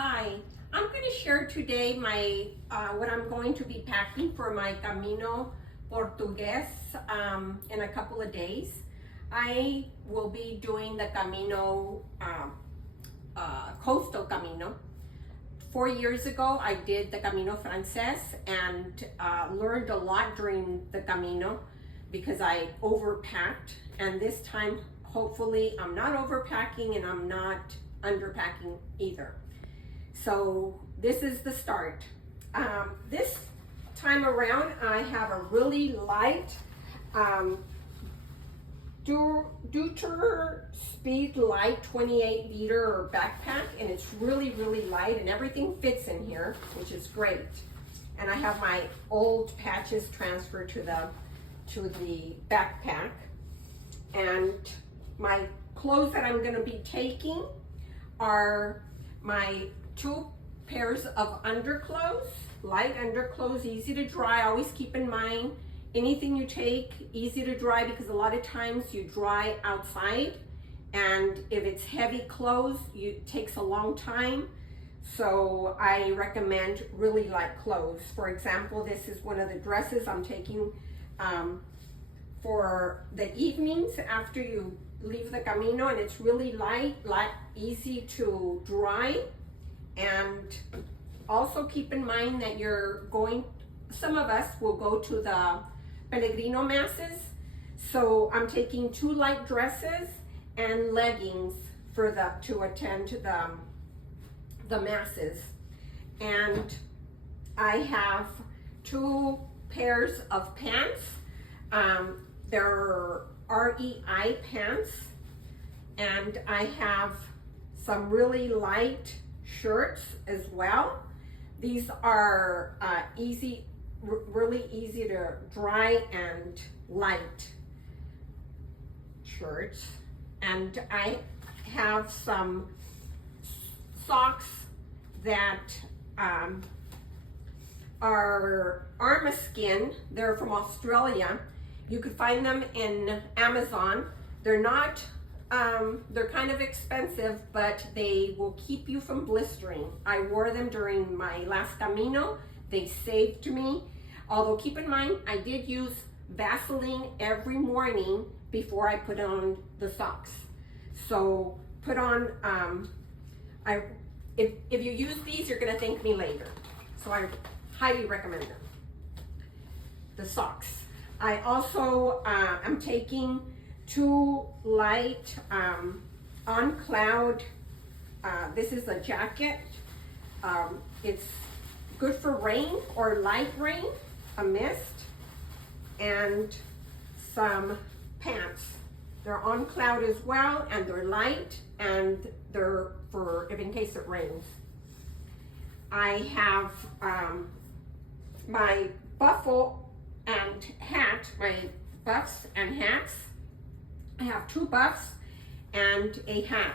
Hi, I'm going to share today my what I'm going to be packing for my Camino Portugués in a couple of days. I will be doing the Camino, Coastal Camino. 4 years ago, I did the Camino Francés and learned a lot during the Camino because I overpacked. And this time, hopefully, I'm not overpacking and I'm not underpacking either. So this is the start. This time around, I have a really light Deuter Speed Light 28 liter backpack, and it's really light and everything fits in here, which is great. And I have my old patches transferred to the backpack. And my clothes that I'm going to be taking are my 2 pairs of underclothes, light underclothes, easy to dry. Always keep in mind, anything you take, easy to dry, because a lot of times you dry outside, and if it's heavy clothes, it takes a long time. So I recommend really light clothes. For example, this is one of the dresses I'm taking for the evenings after you leave the Camino, and it's really light, easy to dry. And also keep in mind that some of us will go to the Pellegrino masses. So I'm taking 2 light dresses and leggings to attend to the masses. And I have 2 pairs of pants. They're REI pants, and I have some really light shirts as well. These are really easy to dry and light shirts. And I have some socks that are Armaskin. They're from Australia. You could find them in Amazon. They're not, they're kind of expensive, but they will keep you from blistering. I wore them during my last Camino. They saved me. Although keep in mind, I did use Vaseline every morning before I put on the socks. So put on, if you use these, you're gonna thank me later. So I highly recommend them. The socks. I also am taking 2 light on cloud. This is a jacket. It's good for rain or light rain, a mist, and some pants. They're on cloud as well, and they're light, and they're for if in case it rains. I have my buffle and hat, my buffs and hats. I have 2 buffs and a hat.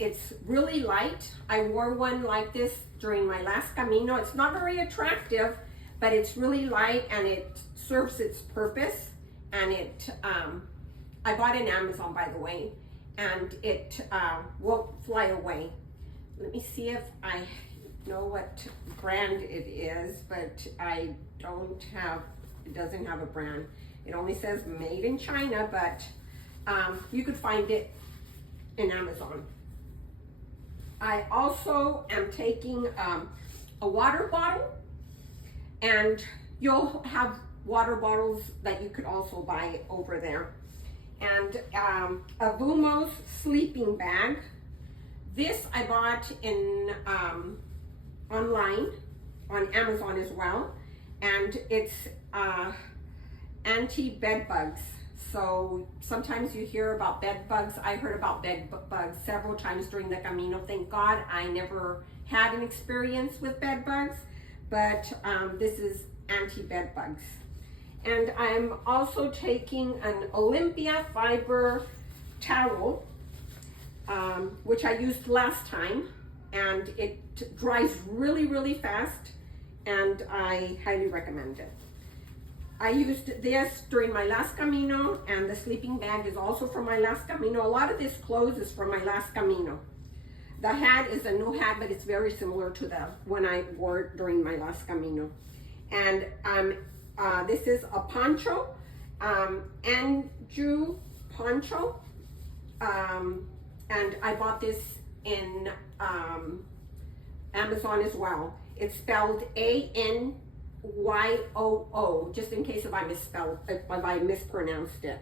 It's really light. I wore one like this during my last Camino. It's not very attractive, but it's really light and it serves its purpose. And I bought it on Amazon, by the way, and it won't fly away. Let me see if I know what brand it is, but I don't have, it doesn't have a brand. It only says made in China, but you could find it in Amazon. I also am taking a water bottle, and you'll have water bottles that you could also buy over there. And a Vumos sleeping bag. This I bought in online on Amazon as well, and it's anti-bed bugs. So sometimes you hear about bed bugs. I heard about bed bugs several times during the Camino. Thank God I never had an experience with bed bugs, but this is anti-bed bugs. And I'm also taking an Olympia fiber towel, which I used last time, and it dries really fast, and I highly recommend it. I used this during my last Camino, and the sleeping bag is also from my last Camino. A lot of this clothes is from my last Camino. The hat is a new hat, but it's very similar to the one I wore during my last Camino. And this is a poncho, Andrew poncho. And I bought this in Amazon as well. It's spelled A-N-Y-O-O, just in case if I mispronounced it.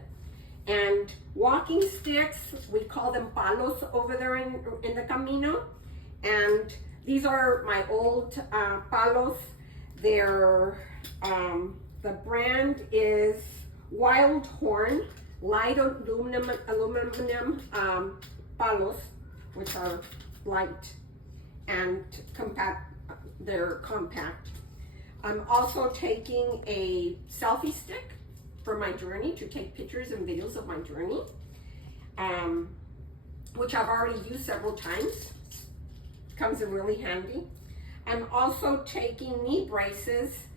And walking sticks, we call them palos over there in the Camino. And these are my old palos. They're, the brand is Wild Horn, light aluminum palos, which are light and compact. They're compact. I'm also taking a selfie stick for my journey to take pictures and videos of my journey, which I've already used several times. Comes in really handy. I'm also taking knee braces.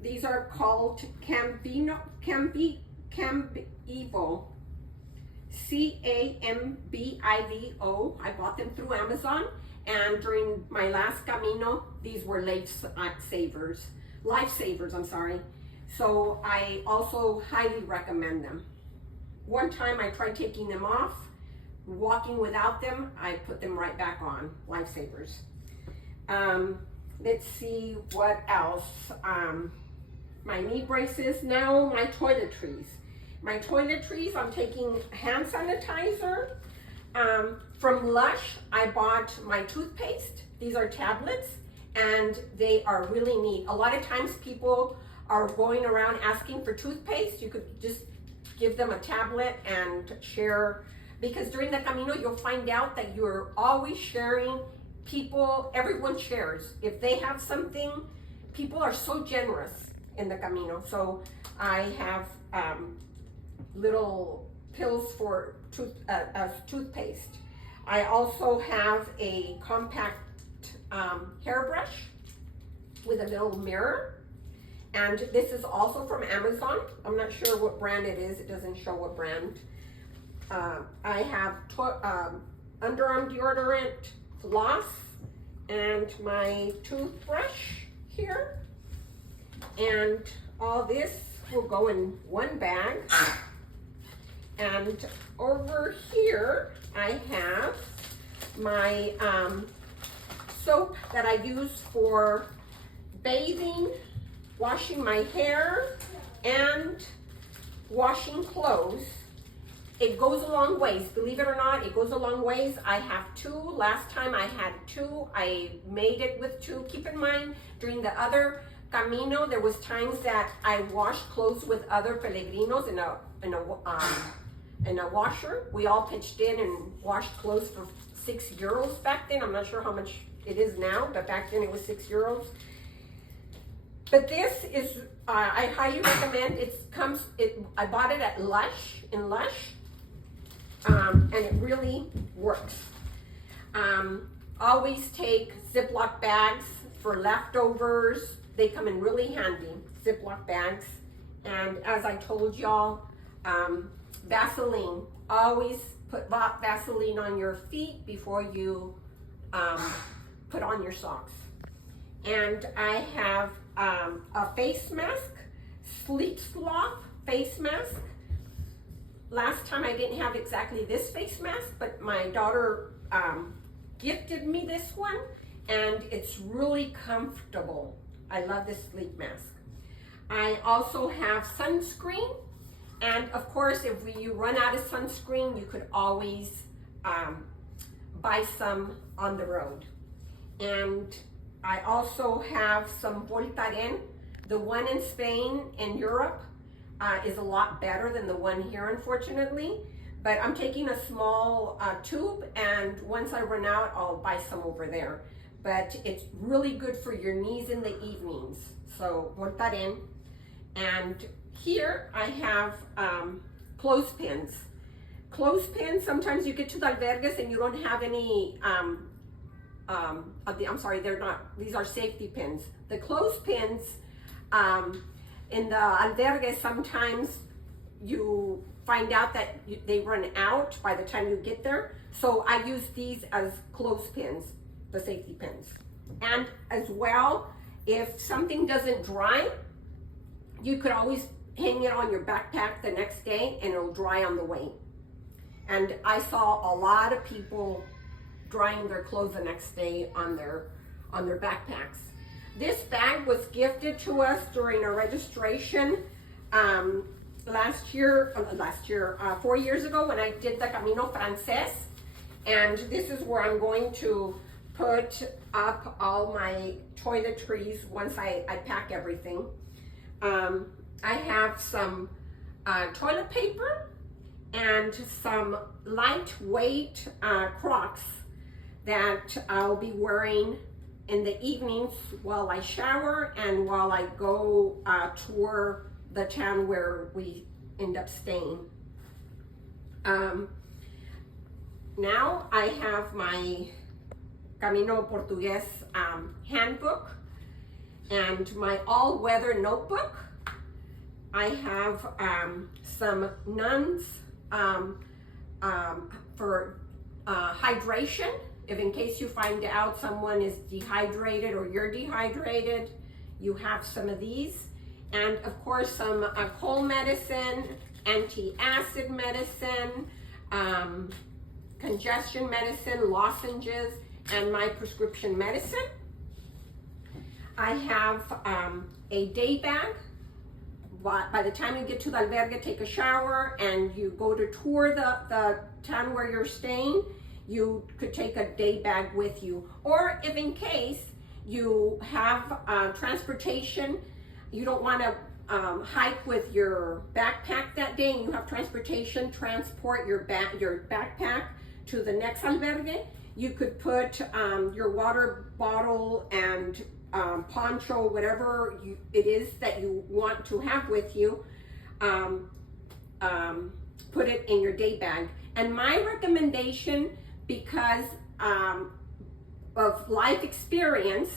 These are called Cambivo, C-A-M-B-I-V-O. I bought them through Amazon, and during my last Camino, these were lifesavers, I'm sorry. So I also highly recommend them. One time I tried taking them off, walking without them, I put them right back on, lifesavers. Let's see what else. My knee braces, now my toiletries. My toiletries, I'm taking hand sanitizer. From Lush, I bought my toothpaste. These are tablets, and they are really neat. A lot of times people are going around asking for toothpaste. You could just give them a tablet and share, because during the Camino, you'll find out that you're always sharing. Everyone shares. If they have something, people are so generous in the Camino. So I have little pills for toothpaste. I also have a compact hairbrush with a little mirror. And this is also from Amazon. I'm not sure what brand it is. It doesn't show what brand. I have underarm deodorant, floss, and my toothbrush here. And all this will go in one bag. And over here, I have my soap that I use for bathing, washing my hair, and washing clothes. It goes a long ways, believe it or not, it goes a long ways. I have two. Last time I had two. I made it with two. Keep in mind, during the other Camino, there was times that I washed clothes with other peregrinos in a washer. We all pitched in and washed clothes for €6 back then. I'm not sure how much it is now, but back then it was €6. But this is, I highly recommend. I bought it at Lush, and it really works. Always take Ziploc bags for leftovers. They come in really handy, Ziploc bags. And as I told y'all, Vaseline. Always put Vaseline on your feet before you put on your socks. And I have a face mask, Sleep Sloth face mask. Last time I didn't have exactly this face mask, but my daughter gifted me this one, and it's really comfortable. I love this sleep mask. I also have sunscreen, and of course, if you run out of sunscreen, you could always buy some on the road. And I also have some Voltaren. The one in Spain and Europe is a lot better than the one here, unfortunately. But I'm taking a small tube, and once I run out, I'll buy some over there. But it's really good for your knees in the evenings. So Voltaren. And here I have clothespins. Clothespins, sometimes you get to the albergues and you don't have any, I'm sorry, they're not, these are safety pins. The clothespins in the albergues, sometimes you find out that they run out by the time you get there. So I use these as clothespins, the safety pins. And as well, if something doesn't dry, you could always hang it on your backpack the next day and it'll dry on the way. And I saw a lot of people drying their clothes the next day on their backpacks. This bag was gifted to us during our registration 4 years ago when I did the Camino Francés. And this is where I'm going to put up all my toiletries once I pack everything. I have some toilet paper and some lightweight Crocs that I'll be wearing in the evenings while I shower and while I go tour the town where we end up staying. Now I have my Camino Portugués handbook and my all-weather notebook. I have some nuns for hydration, if in case you find out someone is dehydrated or you're dehydrated, you have some of these. And of course some cold medicine, anti-acid medicine, congestion medicine, lozenges, and my prescription medicine. I have a day bag. By the time you get to the albergue, take a shower, and you go to tour the town where you're staying, you could take a day bag with you. Or if in case you have transportation, you don't want to hike with your backpack that day, and you have transportation, transport your backpack to the next albergue, you could put your water bottle and poncho, whatever it is that you want to have with you, put it in your day bag. And my recommendation, because of life experience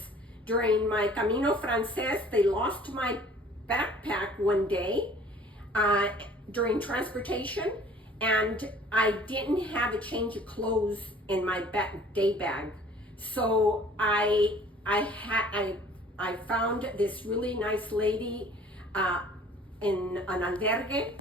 during my Camino Francés, they lost my backpack one day during transportation, and I didn't have a change of clothes in my day bag. So I found this really nice lady in an albergue.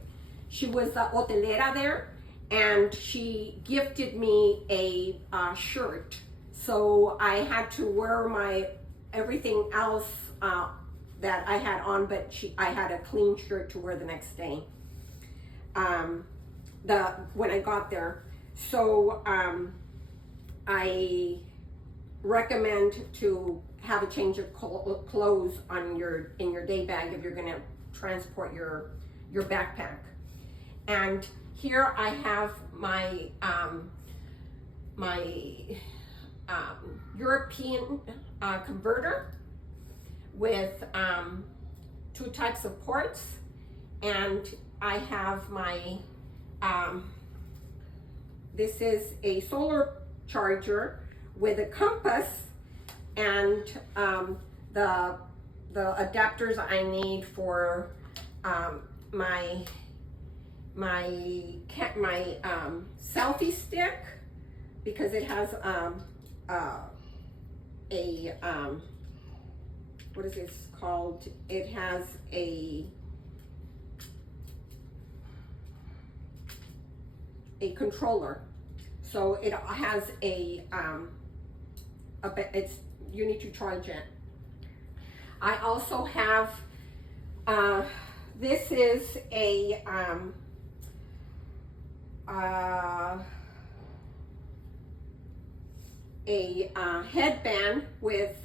She was the hotelera there, and she gifted me a shirt. So I had to wear my everything else that I had on, but I had a clean shirt to wear the next day. When I got there. So I recommend to have a change of clothes in your day bag if you're going to transport your backpack. And here I have my European converter with 2 types of ports, and I have my this is a solar charger with a compass and the adapters I need for my selfie stick, because it has what is this called? It has a controller, so it has you need to charge it. I also have this is a headband with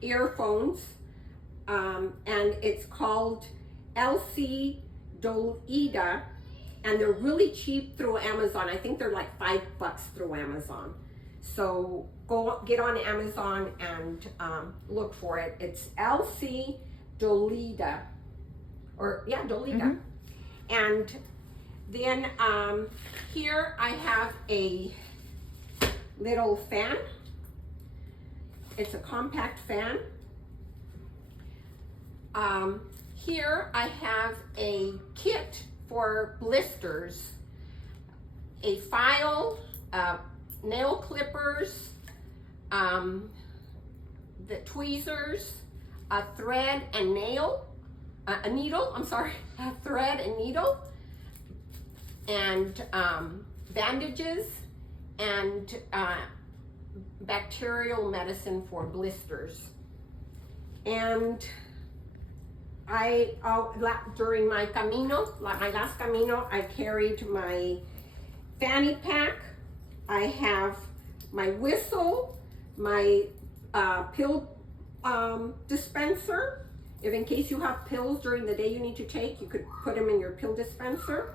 earphones, and it's called LC Dolida, and they're really cheap through Amazon. I think they're like $5 through Amazon. So go get on Amazon and look for it. It's LC Dolida, Dolida. And then here I have a little fan. It's a compact fan. Here I have a kit for blisters, a file, nail clippers, the tweezers, a thread and nail, a needle, I'm sorry, a thread and needle, and bandages, and bacterial medicine for blisters. And during my Camino, my last Camino, I carried my fanny pack. I have my whistle, my pill dispenser. If in case you have pills during the day you need to take, you could put them in your pill dispenser.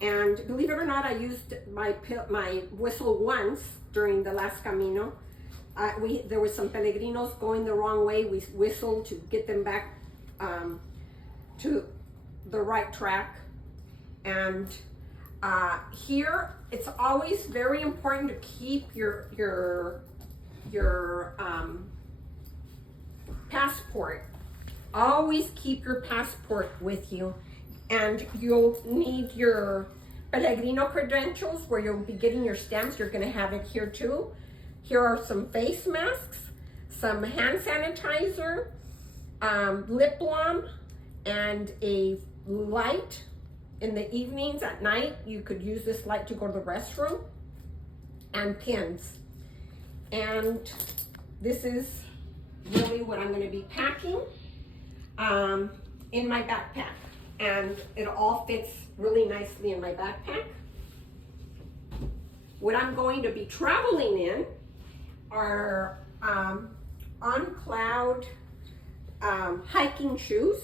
And believe it or not, I used my whistle once during the last Camino. There were some peregrinos going the wrong way. We whistled to get them back to the right track. And here, it's always very important to keep your passport. Always keep your passport with you. And you'll need your Pellegrino credentials where you'll be getting your stamps. You're going to have it here too. Here are some face masks, some hand sanitizer, lip balm, and a light in the evenings at night. You could use this light to go to the restroom, and pins. And this is really what I'm going to be packing in my backpack. And it all fits really nicely in my backpack. What I'm going to be traveling in are on cloud hiking shoes.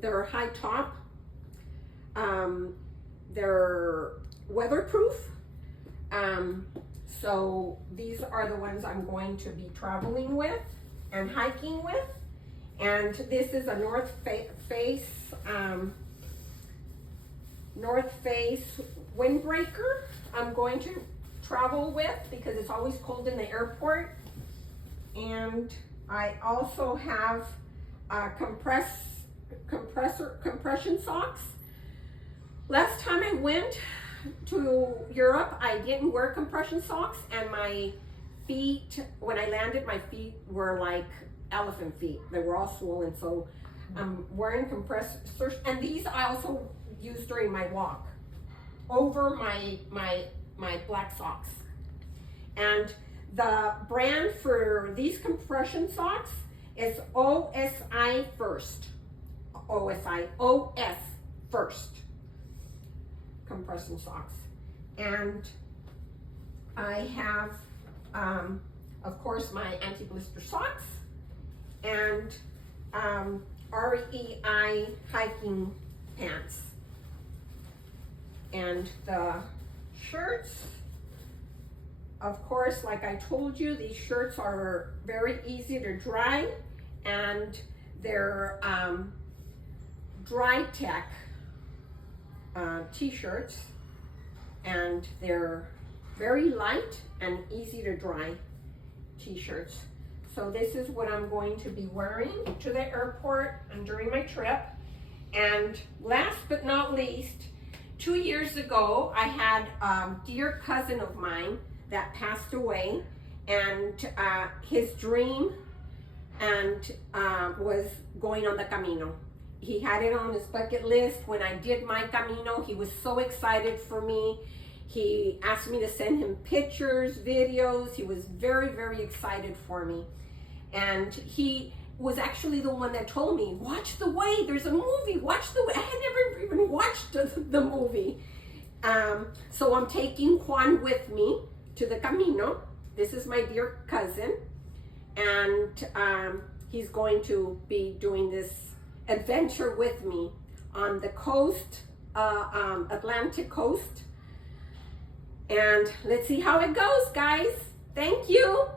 They're high top. They're weatherproof. So these are the ones I'm going to be traveling with and hiking with. And this is a North Face windbreaker I'm going to travel with because it's always cold in the airport. And I also have compression socks. Last time I went to Europe, I didn't wear compression socks, and my feet, when I landed, my feet were like elephant feet. They were all swollen, so I'm wearing compressors, and these I also use during my walk over my black socks. And the brand for these compression socks is OSI First. OS First compression socks. And I have, of course, my anti-blister socks, and REI hiking pants. And the shirts, of course, like I told you, these shirts are very easy to dry, and they're dry tech t-shirts, and they're very light and easy to dry t-shirts. So this is what I'm going to be wearing to the airport and during my trip. And last but not least, 2 years ago, I had a dear cousin of mine that passed away, and his dream was going on the Camino. He had it on his bucket list. When I did my Camino, he was so excited for me. He asked me to send him pictures, videos. He was very, very excited for me. And he was actually the one that told me, watch The Way, there's a movie, watch The Way. I had never even watched the movie. So I'm taking Juan with me to the Camino. This is my dear cousin. And he's going to be doing this adventure with me on the coast, Atlantic coast. And let's see how it goes, guys. Thank you.